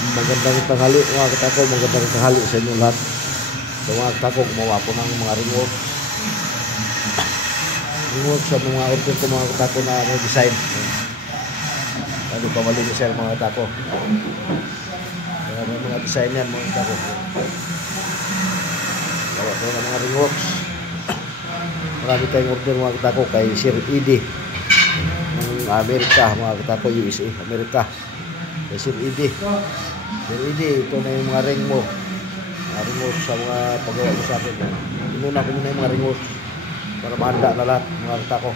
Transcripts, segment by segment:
Magandang tanghali mga katako, magandang tanghali sa inyo lahat. So mga katako, gumawa po ng mga ringwork. Ringwork sa mga order ko mga katako na may design. Ano pa malinis yan mga katako. Kaya may mga design yan mga katako. Gawa po ng mga ringworks. Marami tayong order mga katako kay Sir Eddy ng Amerika mga katako, USA, Amerika. Kay Sir Eddy. Sir Eddy, ito na yung mga ring mo. Mga ring works sa mga paggawa mo sa akin. Inuna ko muna yung mga ring works para mahanda na lahat mga katako.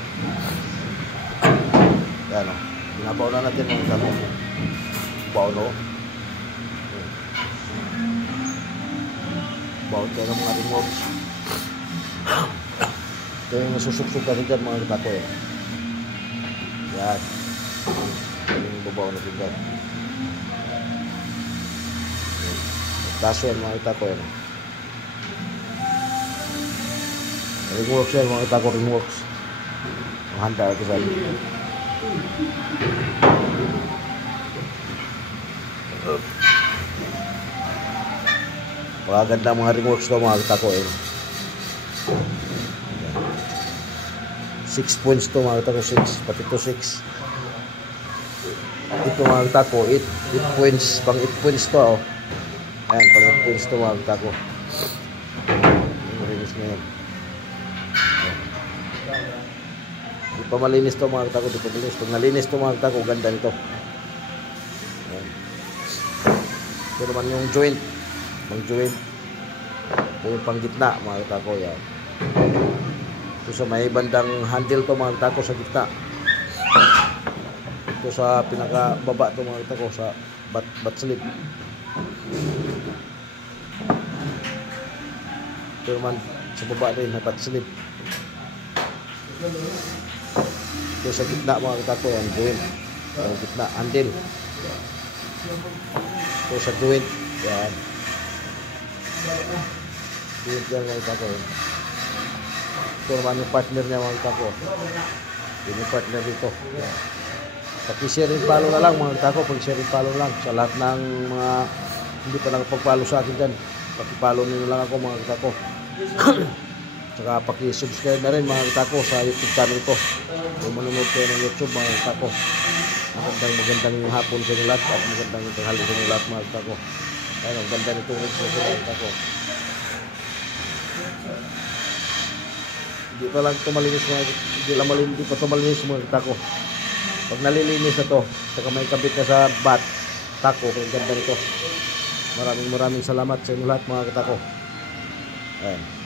Yan o. Binabaw na natin mga katako. Baw no. Baw tayo ng mga ring works. Ito yung nasusuksok kasi dyan mga katako eh. Yan. Yung babaw na tinggal. Kaso yan mga katako yan. Ringworks yan mga katako, ringworks. Mahanda ako sa maganda mga ringworks to mga katako eh. 6 points to mga katako, 6, pati to 6. Ito mga katako, 8 points, pang 8 points to oh. Ayan, pang 8 points to mga katako. Marinis na yan. Di pa malinis to mga katako, di pa malinis. Pag nalinis to mga katako, ganda nito. Ayan. Ito naman yung joint. Pang joint. Ito yung pang gitna mga katako. Yan. Ito sa may bandang handle to mga katako sa gitna. Ito sa pinakababa to mga katako sa bat slip. Ito naman sa baba rin, bat slip. Ito sa gitna mga katako yan, joint. Sa gitna, handle. Ito sa joint. Yan. Joint yan mga katako. Ito naman yung partner niya mga katako. Yun yung partner dito. Yan. Pag-share and follow na lang mga katako. Pag-share and follow lang sa lahat ng mga hindi pa nakapag-follow sa akin dyan. Pag-follow nyo lang ako mga katako. Saka paki-subscribe na rin mga katako sa YouTube channel ko. Kung manonood kayo ng YouTube mga katako. Magandang hapon sa inyo lahat at magandang tanghali sa inyo lahat mga katako. Ayun, ang ganda nito mga katako. Hindi pa lang ito malinis mga hindi pa ito malinis mga katako. Pag nalilinis na ito, saka may kabit na sa bat, tako, ang ganda nito. Maraming salamat sa inyo lahat mga katako. Ayan.